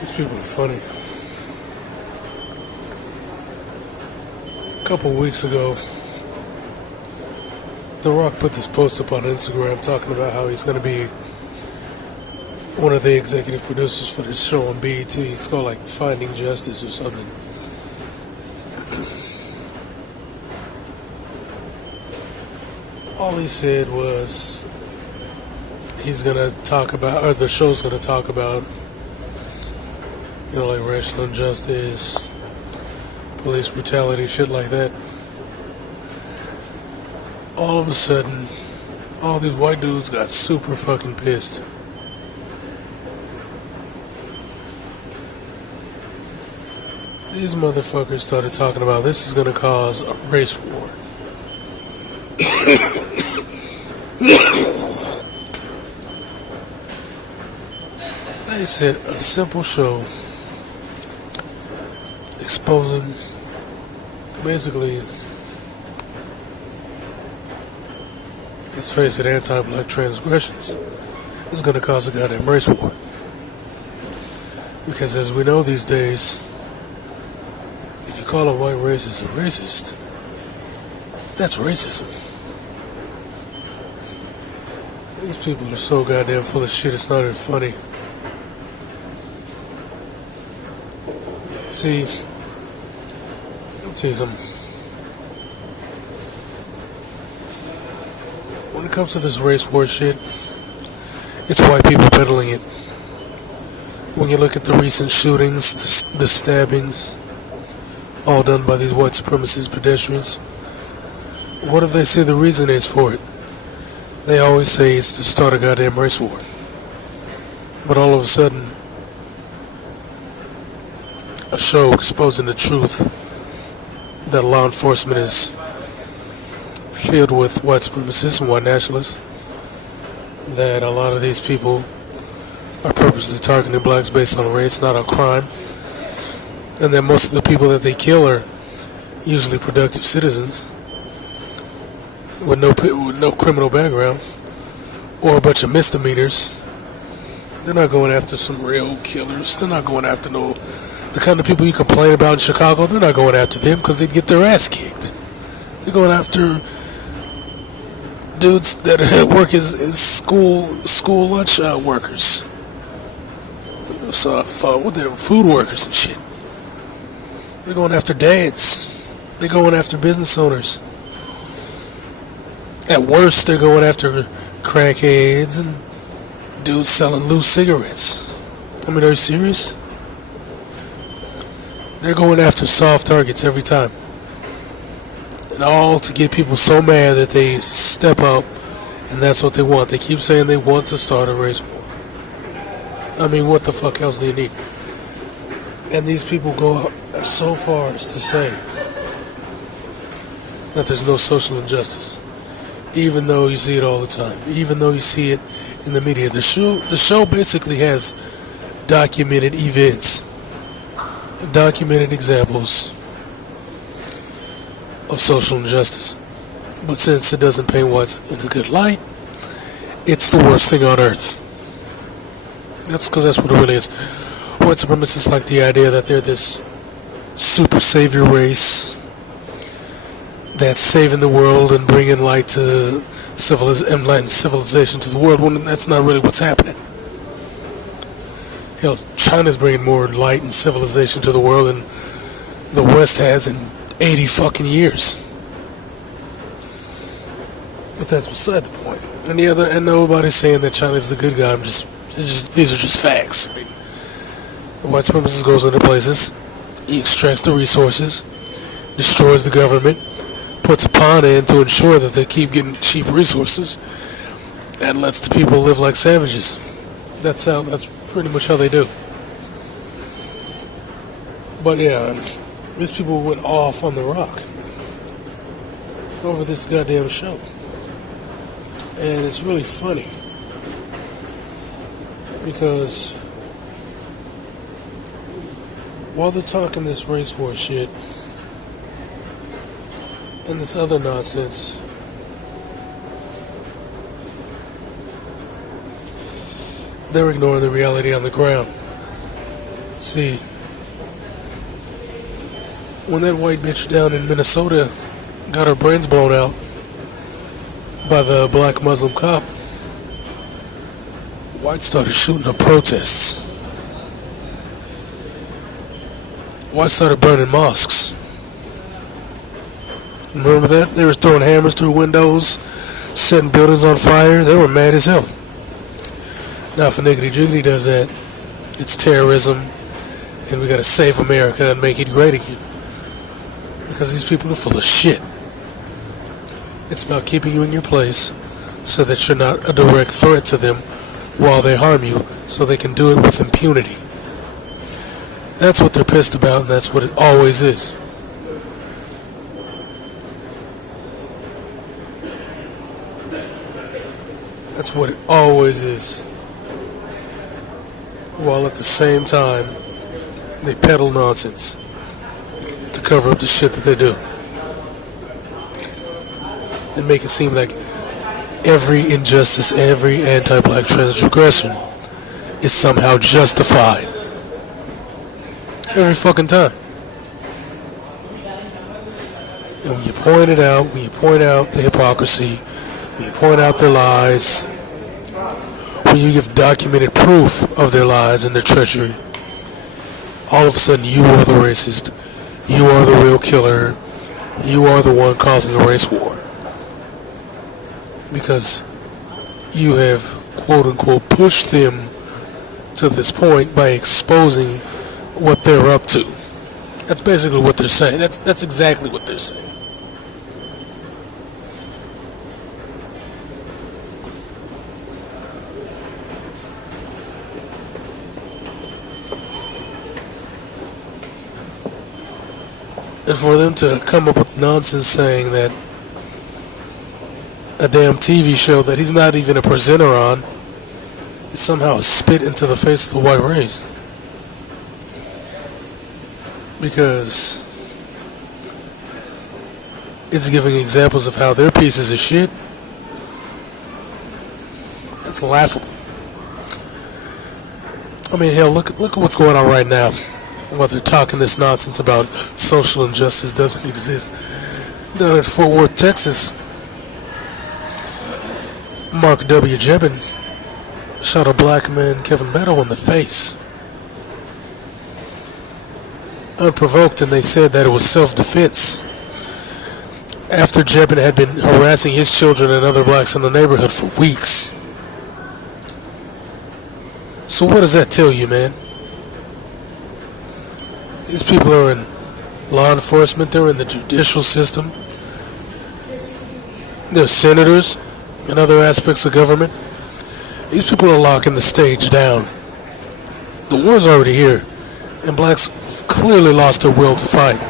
These people are funny. A couple weeks ago, The Rock put this post up on Instagram talking about how he's going to be one of the executive producers for this show on BET. It's called like Finding Justice or something. All he said was he's going to talk about, or the show's going to talk about, you know, like racial injustice, police brutality, shit like that. All of a sudden, all these white dudes got super fucking pissed. These motherfuckers started talking about this is going to cause a race war. They said a simple show exposing basically, let's face it, anti-black transgressions is going to cause a goddamn race war. Because as we know these days, if you call a white racist a racist, that's racism. These people are so goddamn full of shit, it's not even funny. See, I'll tell you something. When it comes to this race war shit, it's white people peddling it. When you look at the recent shootings, the stabbings, all done by these white supremacist pedestrians, what if they say the reason is for it? They always say it's to start a goddamn race war. But all of a sudden, a show exposing the truth that law enforcement is filled with white supremacists and white nationalists, that a lot of these people are purposely targeting blacks based on race, not on crime, and that most of the people that they kill are usually productive citizens with no criminal background or a bunch of misdemeanors. They're not going after some real killers. They're not going after the kind of people you complain about in Chicago. They're not going after them because they'd get their ass kicked. They're going after dudes that work as school lunch workers. So what, they're food workers and shit. They're going after dads. They're going after business owners. At worst, they're going after crackheads and dudes selling loose cigarettes. I mean, are you serious? They're going after soft targets every time. And all to get people so mad that they step up, and that's what they want. They keep saying they want to start a race war. I mean, what the fuck else do you need? And these people go so far as to say that there's no social injustice, even though you see it all the time, even though you see it in the media. The show basically has documented events, documented examples of social injustice. But since it doesn't paint what's in a good light, it's the worst thing on earth. That's because that's what it really is. White supremacists like the idea that they're this super savior race that's saving the world and bringing light to civilization to the world, when that's not really what's happening. Hell, China's bringing more light and civilization to the world than the West has in 80 fucking years. But that's beside the point. And nobody's saying that China's the good guy. These are just facts. I mean, the white supremacist goes into places, he extracts the resources, destroys the government, puts a pawn in to ensure that they keep getting cheap resources, and lets the people live like savages. That's pretty much how they do. But yeah, these people went off on The Rock over this goddamn show. And it's really funny because while they're talking this race war shit and this other nonsense, they're ignoring the reality on the ground. See, when that white bitch down in Minnesota got her brains blown out by the black Muslim cop, whites started shooting up protests. Whites started burning mosques. Remember that? They were throwing hammers through windows, setting buildings on fire. They were mad as hell. Now if a niggity jiggity does that, it's terrorism, and we gotta save America and make it great again. Because these people are full of shit. It's about keeping you in your place so that you're not a direct threat to them while they harm you, so they can do it with impunity. That's what they're pissed about, and that's what it always is. That's what it always is. While at the same time, they peddle nonsense to cover up the shit that they do. And make it seem like every injustice, every anti-black transgression is somehow justified. Every fucking time. And when you point it out, when you point out the hypocrisy, when you point out their lies, when you give documented proof of their lies and their treachery, all of a sudden you are the racist, you are the real killer, you are the one causing a race war. Because you have, quote unquote, pushed them to this point by exposing what they're up to. That's basically what they're saying. That's exactly what they're saying. And for them to come up with nonsense saying that a damn TV show that he's not even a presenter on is somehow a spit into the face of the white race. Because it's giving examples of how they're pieces of shit. That's laughable. I mean, hell, look at what's going on right now. While they're talking this nonsense about social injustice doesn't exist. Down in Fort Worth, Texas, Mark W. Jebin shot a black man, Kevin Meadow, in the face. Unprovoked, and they said that it was self-defense. After Jebin had been harassing his children and other blacks in the neighborhood for weeks. So what does that tell you, man? These people are in law enforcement, they're in the judicial system, they're senators and other aspects of government. These people are locking the stage down. The war's already here, and blacks clearly lost their will to fight.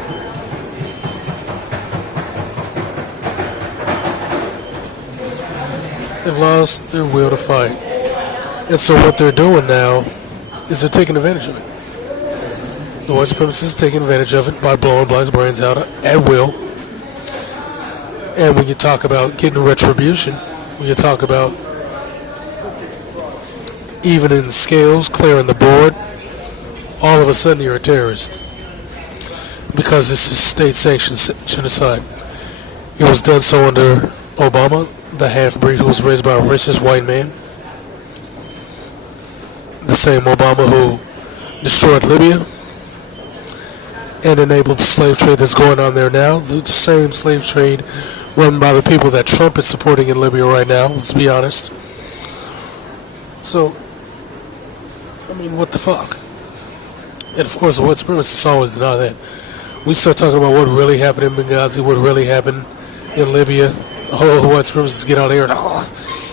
They've lost their will to fight. And so what they're doing now is they're taking advantage of it. The white supremacists are taking advantage of it by blowing blacks' brains out at will. And when you talk about getting retribution, when you talk about evening the scales, clearing the board, all of a sudden you're a terrorist. Because this is state-sanctioned genocide. It was done so under Obama, the half-breed who was raised by a racist white man. The same Obama who destroyed Libya and enabled the slave trade that's going on there now. The same slave trade run by the people that Trump is supporting in Libya right now, let's be honest. So, I mean, what the fuck? And of course, the white supremacists always deny that. We start talking about what really happened in Benghazi, what really happened in Libya. The whole white supremacists get on here and, oh,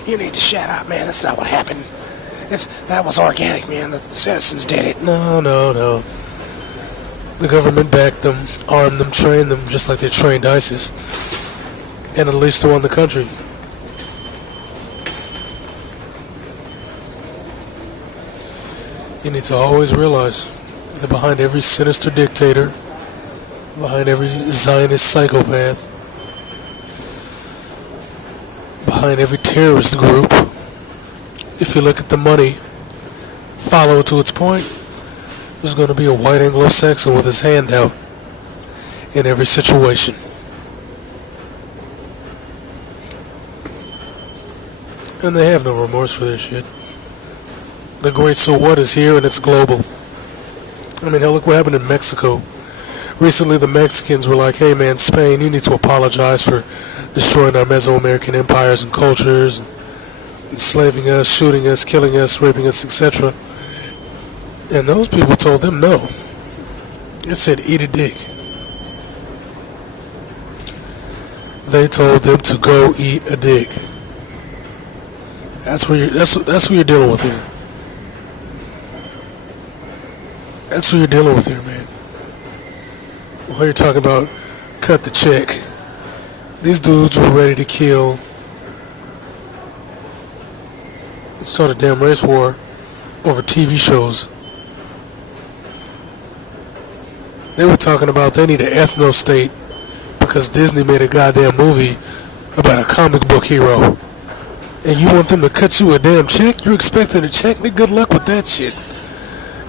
you need to shut up, man. That's not what happened. That was organic, man. The citizens did it. No. The government backed them, armed them, trained them, just like they trained ISIS, and unleashed them on the country. You need to always realize that behind every sinister dictator, behind every Zionist psychopath, behind every terrorist group, if you look at the money, follow it to its point, There's going to be a white Anglo-Saxon with his hand out in every situation. And they have no remorse for this shit. The great so what is here and it's global. I mean, hell, look what happened in Mexico. Recently, the Mexicans were like, hey man, Spain, you need to apologize for destroying our Mesoamerican empires and cultures, and enslaving us, shooting us, killing us, raping us, etc. And those people told them no. They said, eat a dick. They told them to go eat a dick. That's who you're dealing with here. That's who you're dealing with here, man. While you're talking about cut the check, these dudes were ready to kill. Start a damn race war over TV shows. They were talking about they need an ethno-state because Disney made a goddamn movie about a comic book hero. And you want them to cut you a damn check? You're expecting a check? Good luck with that shit.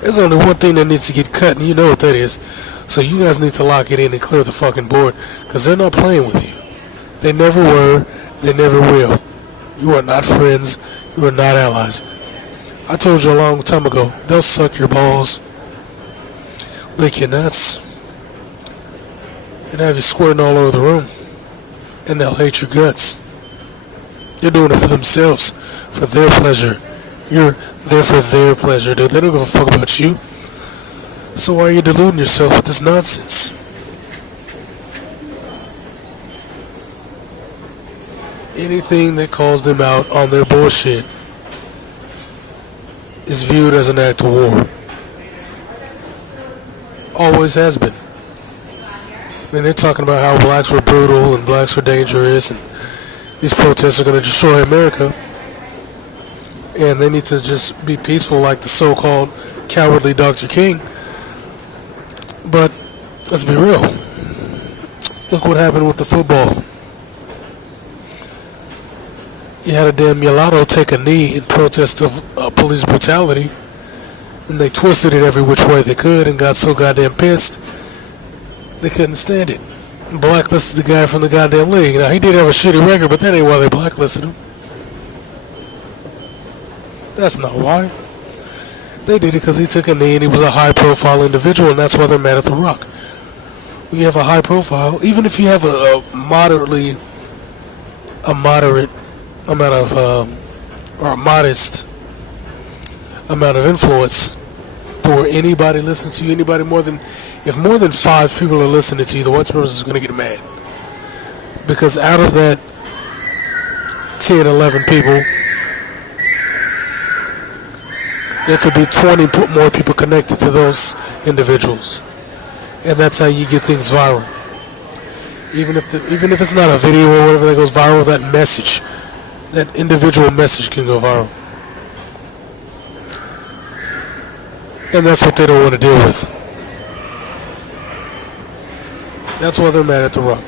There's only one thing that needs to get cut, and you know what that is. So you guys need to lock it in and clear the fucking board, because they're not playing with you. They never were, they never will. You are not friends, you are not allies. I told you a long time ago, they'll suck your balls, lick your nuts, and have you squirting all over the room. And they'll hate your guts. They're doing it for themselves, for their pleasure. You're there for their pleasure, dude. They don't give a fuck about you. So why are you deluding yourself with this nonsense? Anything that calls them out on their bullshit is viewed as an act of war. Always has been. I mean, they're talking about how blacks were brutal and blacks were dangerous and these protests are going to destroy America. And they need to just be peaceful like the so-called cowardly Dr. King. But let's be real. Look what happened with the football. You had a damn mulatto take a knee in protest of police brutality. And they twisted it every which way they could and got so goddamn pissed they couldn't stand it. Blacklisted the guy from the goddamn league. Now, he did have a shitty record, but that ain't why they blacklisted him. That's not why. They did it because he took a knee and he was a high-profile individual, and that's why they're mad at The Rock. When you have a high profile, even if you have a moderate amount of, or a modest amount of influence, to where anybody listens to you, if more than 5 people are listening to you, the white supremacist is going to get mad. Because out of that 10, 11 people, there could be 20 more people connected to those individuals. And that's how you get things viral. Even if it's not a video or whatever that goes viral, that message, that individual message can go viral. And that's what they don't want to deal with. That's why they're mad at The Rock.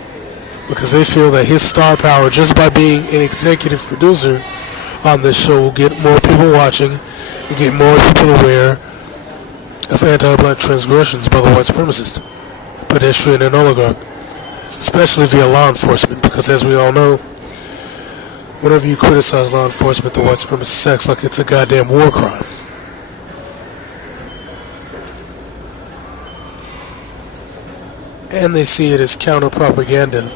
Because they feel that his star power, just by being an executive producer on this show, will get more people watching and get more people aware of anti-black transgressions by the white supremacist, pedestrian, and oligarch. Especially via law enforcement, because as we all know, whenever you criticize law enforcement, the white supremacist acts like it's a goddamn war crime. And they see it as counter-propaganda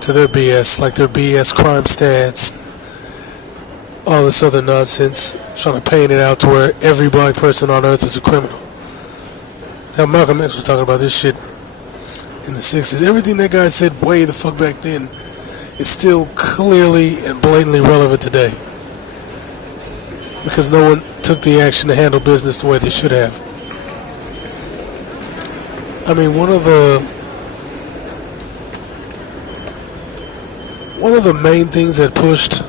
to their BS, like their BS crime stats, all this other nonsense, trying to paint it out to where every black person on earth is a criminal. Now, Malcolm X was talking about this shit in the 60s. Everything that guy said way the fuck back then is still clearly and blatantly relevant today. Because no one took the action to handle business the way they should have. I mean, one of the main things that pushed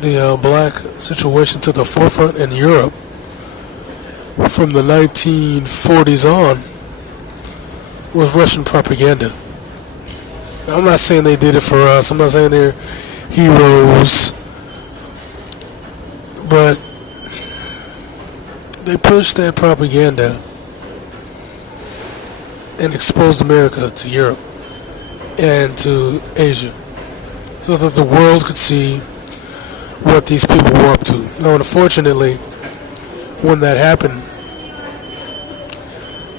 the black situation to the forefront in Europe from the 1940s on was Russian propaganda. Now, I'm not saying they did it for us. I'm not saying they're heroes. But they pushed that propaganda and exposed America to Europe and to Asia so that the world could see what these people were up to. Now, unfortunately, when that happened,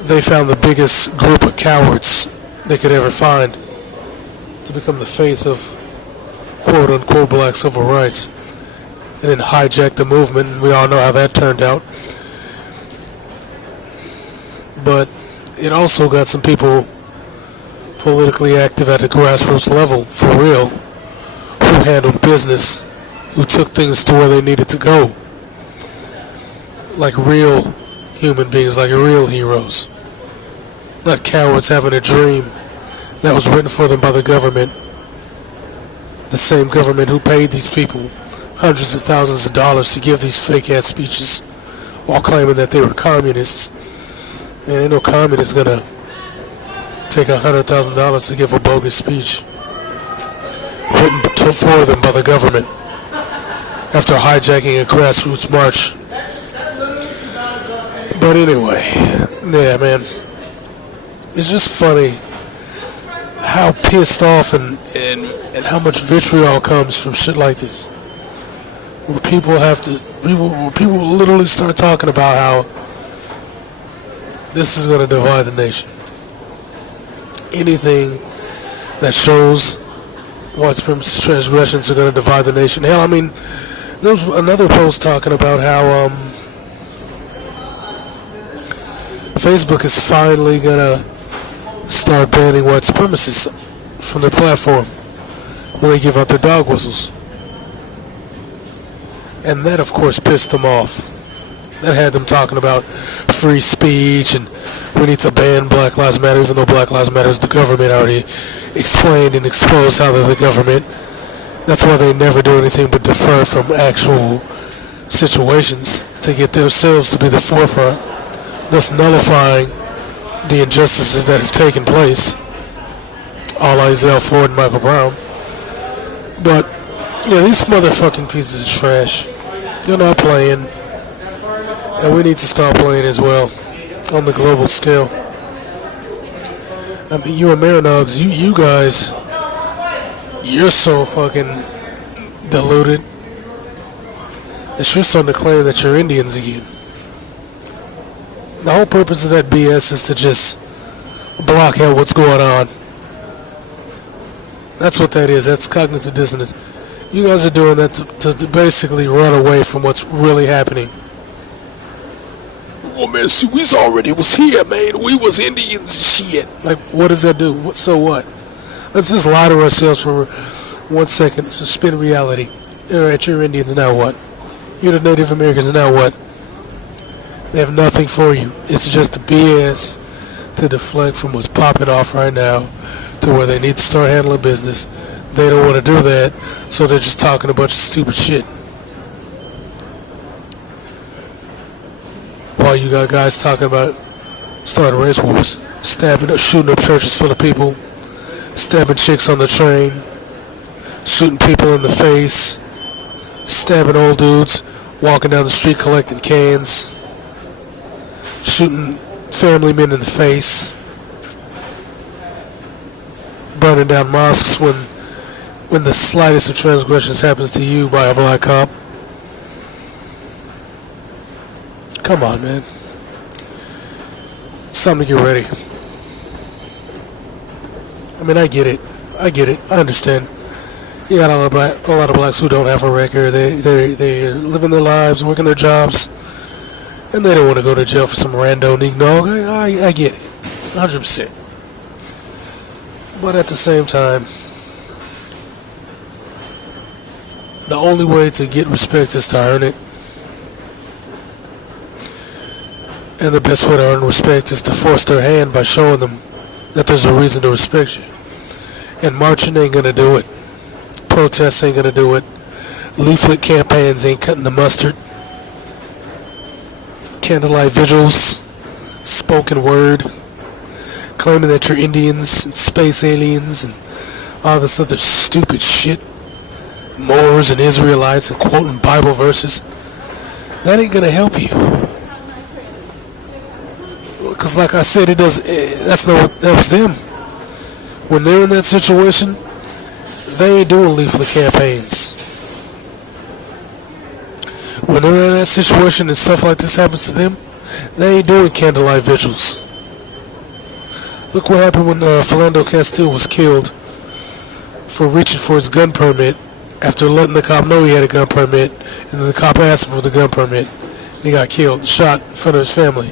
they found the biggest group of cowards they could ever find to become the face of quote-unquote black civil rights, and then hijack the movement. We all know how that turned out. But it also got some people politically active at the grassroots level, for real, who handled business, who took things to where they needed to go, like real human beings, like real heroes, not cowards having a dream that was written for them by the government, the same government who paid these people hundreds of thousands of dollars to give these fake-ass speeches while claiming that they were communists. And ain't no communist gonna take $100,000 to give a bogus speech written for them by the government after hijacking a grassroots march. But anyway, yeah, man, it's just funny how pissed off and how much vitriol comes from shit like this, where people literally start talking about how this is going to divide the nation. Anything that shows white supremacist transgressions are going to divide the nation. Hell, I mean, there was another post talking about how Facebook is finally going to start banning white supremacists from their platform when they give out their dog whistles. And that, of course, pissed them off. That had them talking about free speech and we need to ban Black Lives Matter, even though Black Lives Matter is the government already explained and exposed how they're the government. That's why they never do anything but defer from actual situations to get themselves to be the forefront, thus nullifying the injustices that have taken place, a la Isaiah Ford and Michael Brown. But yeah, these motherfucking pieces of trash, they're not playing. And we need to stop playing as well on the global scale. I mean, you Amerinogs, you guys, you're so fucking deluded that you're starting to claim that you're Indians again. The whole purpose of that BS is to just block out what's going on. That's what that is. That's cognitive dissonance. You guys are doing that to basically run away from what's really happening. Oh man, see, we was here, man. We was Indians and shit. Like, what does that do? So what? Let's just lie to ourselves for 1 second. Suspend reality. Alright, you're Indians, now what? You're the Native Americans, now what? They have nothing for you. It's just a BS to deflect from what's popping off right now to where they need to start handling business. They don't want to do that, so they're just talking a bunch of stupid shit. While you got guys talking about starting race wars, shooting up churches full of people, stabbing chicks on the train, shooting people in the face, stabbing old dudes, walking down the street collecting cans, shooting family men in the face, burning down mosques when the slightest of transgressions happens to you by a black cop. Come on, man. It's time to get ready. I mean, I get it. I understand. You got a lot of blacks who don't have a record. They're living their lives, working their jobs, and they don't want to go to jail for some rando nig-nog. I get it. 100%. But at the same time, the only way to get respect is to earn it. And the best way to earn respect is to force their hand by showing them that there's a reason to respect you. And marching ain't gonna do it. Protests ain't gonna do it. Leaflet campaigns ain't cutting the mustard. Candlelight vigils, spoken word, claiming that you're Indians and space aliens and all this other stupid shit. Moors and Israelites and quoting Bible verses. That ain't gonna help you. Because like I said, it does. That's not what helps them. When they're in that situation, they ain't doing leaflet campaigns. When they're in that situation and stuff like this happens to them, they ain't doing candlelight vigils. Look what happened when Philando Castile was killed for reaching for his gun permit after letting the cop know he had a gun permit, and then the cop asked him for the gun permit, and he got killed, shot in front of his family.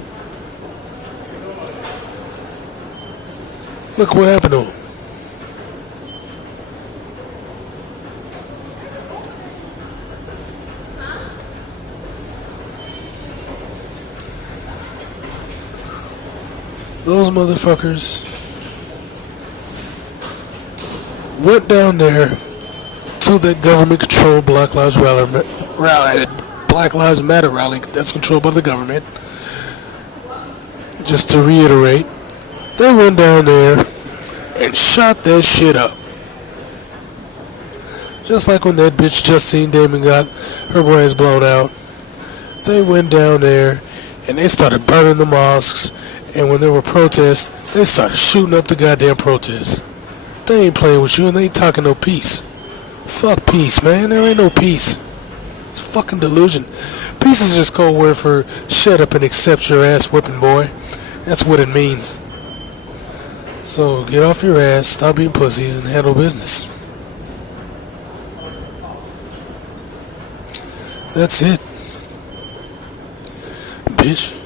Look what happened to him. Those motherfuckers went down there to that government-controlled Black Lives Matter rally that's controlled by the government. Just to reiterate, they went down there and shot that shit up. Just like when that bitch Justine Damon got her brains blown out. They went down there and they started burning the mosques. And when there were protests, they started shooting up the goddamn protests. They ain't playing with you and they ain't talking no peace. Fuck peace, man. There ain't no peace. It's a fucking delusion. Peace is just code word for shut up and accept your ass whipping, boy. That's what it means. So get off your ass, stop being pussies, and handle business. That's it. Bitch.